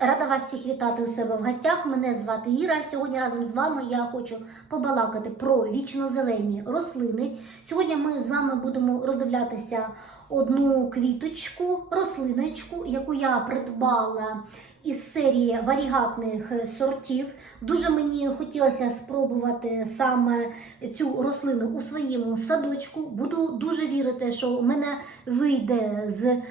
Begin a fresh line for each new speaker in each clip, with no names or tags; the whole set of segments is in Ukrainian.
рада вас всіх вітати у себе в гостях. Мене звати Іра. Сьогодні разом з вами я хочу побалакати про вічно-зелені рослини. Сьогодні ми з вами будемо роздивлятися одну квіточку, рослиночку, яку я придбала із серії варігатних сортів. Дуже мені хотілося спробувати саме цю рослину у своєму садочку. Буду дуже вірити, що в мене вийде з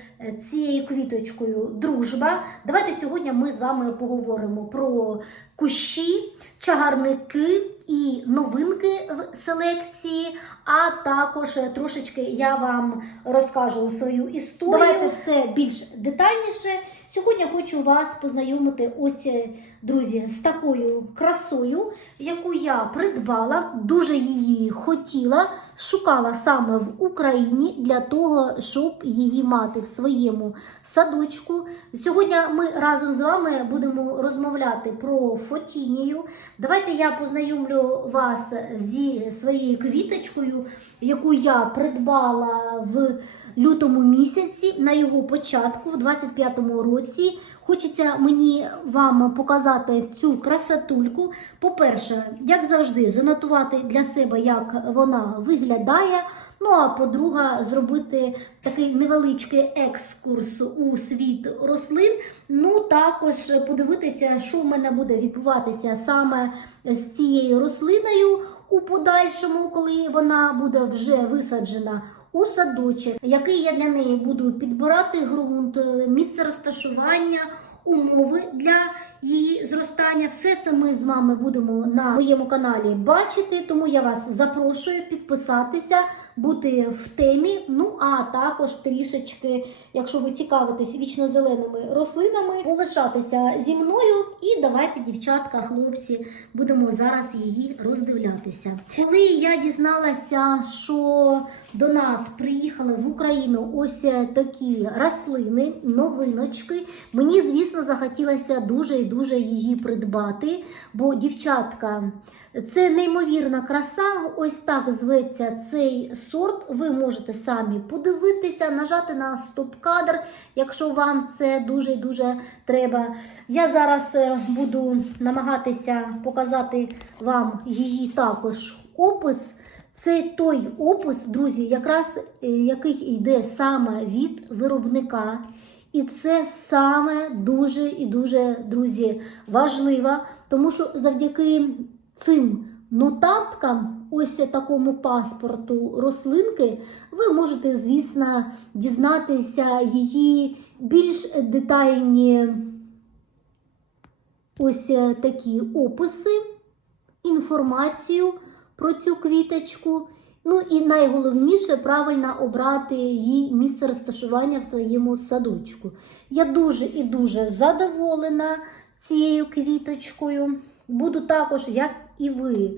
цією квіточкою дружба. Давайте сьогодні ми з вами поговоримо про кущі, чагарники і новинки в селекції. А також трошечки я вам розкажу свою історію. Давайте все більш детальніше. Сьогодні хочу вас познайомити ось, друзі, з такою красою, яку я придбала, дуже її хотіла, шукала саме в Україні для того, щоб її мати в своєму садочку. Сьогодні ми разом з вами будемо розмовляти про фотінію. Давайте я познайомлю вас зі своєю квіточкою, яку я придбала в лютому місяці на його початку, в 25-му році. Хочеться мені вам показати цю красотульку. По-перше, як завжди, занотувати для себе, як вона виглядає. Ну а по-друге, зробити такий невеличкий екскурс у світ рослин. Ну, також подивитися, що в мене буде відбуватися саме з цією рослиною у подальшому, коли вона буде вже висаджена у садочок, який я для неї буду підбирати ґрунт, місце розташування, умови для її зростання. Все це ми з вами будемо на моєму каналі бачити. Тому я вас запрошую підписатися, бути в темі. Ну а також трішечки, якщо ви цікавитесь вічнозеленими рослинами, полишатися зі мною. І давайте, дівчатка, хлопці, будемо зараз її роздивлятися. Коли я дізналася, що до нас приїхали в Україну ось такі рослини, новиночки, мені, звісно, захотілося дуже і дуже її придбати, бо дівчатка. Це неймовірна краса. Ось так зветься цей сорт. Ви можете самі подивитися, нажати на стоп-кадр, якщо вам це дуже-дуже треба. Я зараз е, буду намагатися показати вам її також опис. Це той опис, друзі, якраз е, який йде саме від виробника. І це саме дуже і дуже, друзі, важливо, тому що завдяки цим нотаткам, ось такому паспорту рослинки, ви можете, звісно, дізнатися її більш детальні ось такі описи, інформацію про цю квіточку. Ну і найголовніше правильно обрати її місце розташування в своєму садочку. Я дуже і дуже задоволена цією квіточкою. Буду також, як і ви,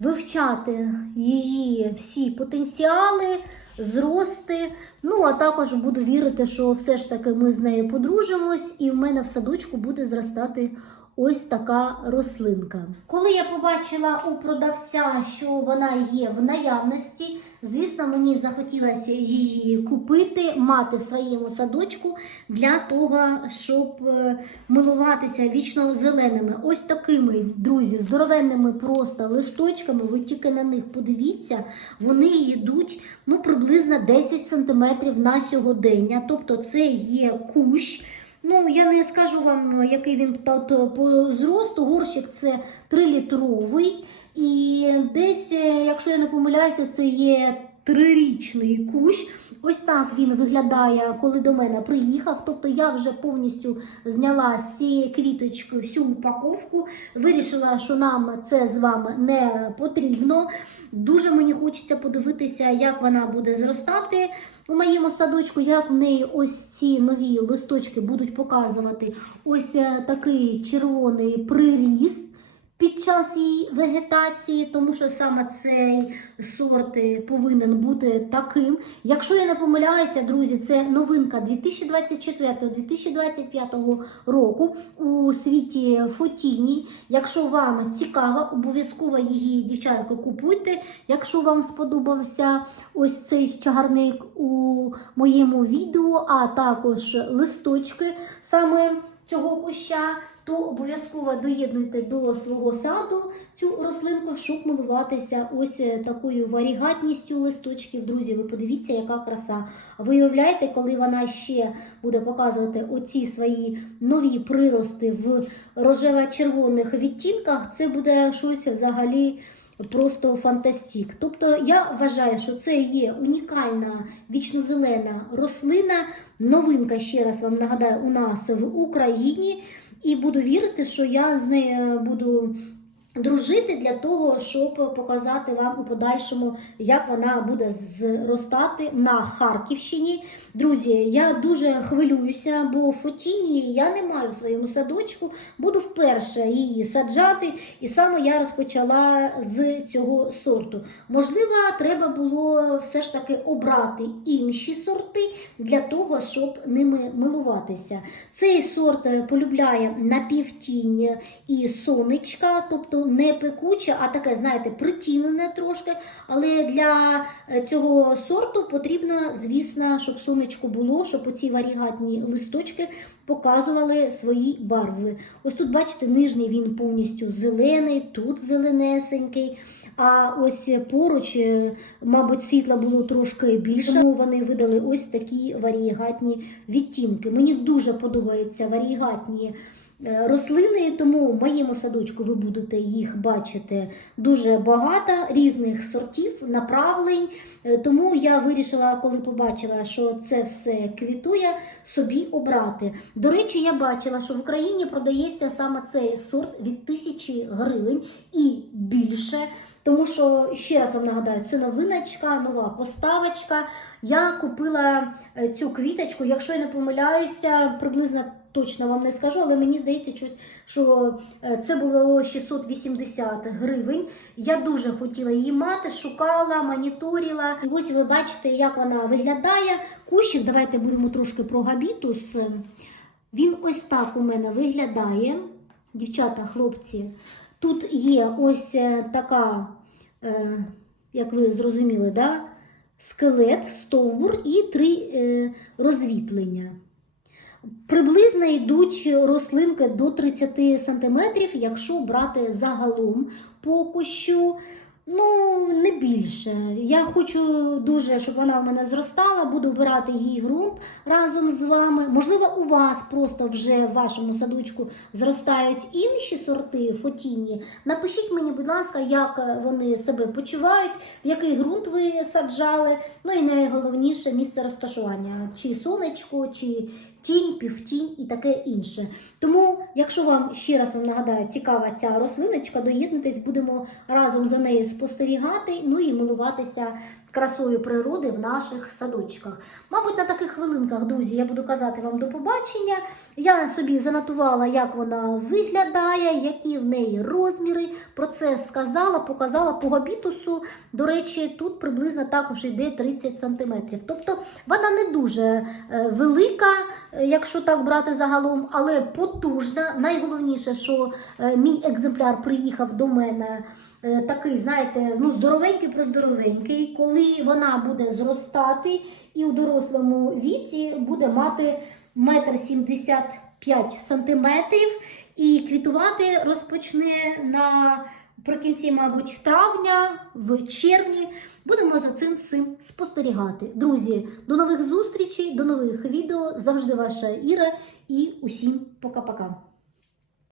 вивчати її всі потенціали, зрости. Ну, а також буду вірити, що все ж таки ми з нею подружимось, і в мене в садочку буде зростати ось така рослинка. Коли я побачила у продавця, що вона є в наявності, звісно, мені захотілося її купити, мати в своєму садочку для того, щоб е, милуватися вічно зеленими. Ось такими, друзі, здоровенними просто листочками. Ви тільки на них подивіться, вони йдуть ну, приблизно 10 см на сьогодення. Тобто, це є кущ. Ну, я не скажу вам, який він по зросту. Горщик це 3-літровий. І десь, е, якщо я не помиляюся, це є трирічний кущ. Ось так він виглядає, коли до мене приїхав. Тобто я вже повністю зняла з цієї квіточки всю упаковку. Вирішила, що нам це з вами не потрібно. Дуже мені хочеться подивитися, як вона буде зростати у моєму садочку, як в неї ось ці нові листочки будуть показувати ось е, такий червоний приріст. Під час її вегетації, тому що саме цей сорт е, повинен бути таким. Якщо я не помиляюся, друзі, це новинка 2024-2025 року у світі фотіній. Якщо вам цікаво, обов'язково її, дівчатки, купуйте. Якщо вам сподобався ось цей чагарник у моєму відео, а також листочки саме цього куща, то обов'язково доєднуйте до свого саду цю рослинку, щоб милуватися ось е, такою варігатністю листочків. Друзі, ви подивіться, яка краса. Ви уявляєте, коли вона ще буде показувати оці свої нові прирости в рожево-червоних відтінках, це буде щось взагалі. Просто фантастик. Тобто я вважаю, що це є унікальна вічнозелена рослина. Новинка, ще раз вам нагадаю, у нас в Україні. І буду вірити, що я з нею буду дружити для того, щоб показати вам у подальшому, як вона буде зростати на Харківщині. Друзі, я дуже хвилююся, бо фотінії я не маю в своєму садочку. Буду вперше її саджати, і саме я розпочала з цього сорту. Можливо, треба було все ж таки обрати інші сорти для того, щоб ними милуватися. Цей сорт полюбляє напівтінь і сонечка, тобто не пекуче, а таке, знаєте, притінене трошки. Але для е, цього сорту потрібно, звісно, щоб сонечко було, щоб оці варігатні листочки показували свої барви. Ось тут, бачите, нижній він повністю зелений, тут зеленесенький. А ось поруч, е, мабуть, світла було трошки більше, тому вони видали ось такі варігатні відтінки. Мені дуже подобаються варігатні рослини, тому в моєму садочку ви будете їх бачити дуже багато різних сортів, направлень. Е, Тому я вирішила, коли побачила, що це все квітує, собі обрати. До речі, я бачила, що в Україні продається саме цей сорт від тисячі гривень і більше. Тому що, ще раз вам нагадаю, це новиночка, нова поставочка. Я купила е, цю квіточку, якщо я не помиляюся, приблизно точно вам не скажу, але мені здається, що е, це було 680 гривень. Я дуже хотіла її мати, шукала, моніторила. І ось ви бачите, як вона виглядає. Кущик, давайте будемо трошки про габітус. Він ось так у мене виглядає. Дівчата, хлопці. Тут є ось е, така, як ви зрозуміли, да? скелет, стовбур і три е, розвітлення. Приблизно йдуть рослинки до 30 см, якщо брати загалом по кущу. Ну, не більше. Я хочу дуже, щоб вона в мене зростала, буду обирати її ґрунт разом з вами. Можливо, у вас просто вже в вашому садочку зростають інші сорти фотіні. Напишіть мені, будь ласка, як вони себе почувають, який ґрунт ви саджали. Ну і найголовніше місце розташування: чи сонечко, чи тінь, півтінь і таке інше. Тому, якщо вам ще раз вам нагадаю, цікава ця рослиночка, доєднуйтесь, будемо разом за нею спостерігати, ну і милуватися красою природи в наших садочках. Мабуть, на таких хвилинках, друзі, я буду казати вам до побачення. Я собі занотувала, як вона виглядає, які в неї розміри. Про це сказала, показала по габітусу. До речі, тут приблизно також йде 30 см. Тобто вона не дуже е, велика, е, якщо так брати загалом, але потужна. Найголовніше, що е, мій екземпляр приїхав до мене. Е, Такий, знаєте, ну здоровенький проздоровенький, коли вона буде зростати і у дорослому віці буде мати метр сімдесят 5 сантиметрів і квітувати розпочне наприкінці, мабуть, травня, в червні. Будемо за цим всім спостерігати. Друзі, до нових зустрічей, до нових відео. Завжди ваша Іра і усім пока-пока.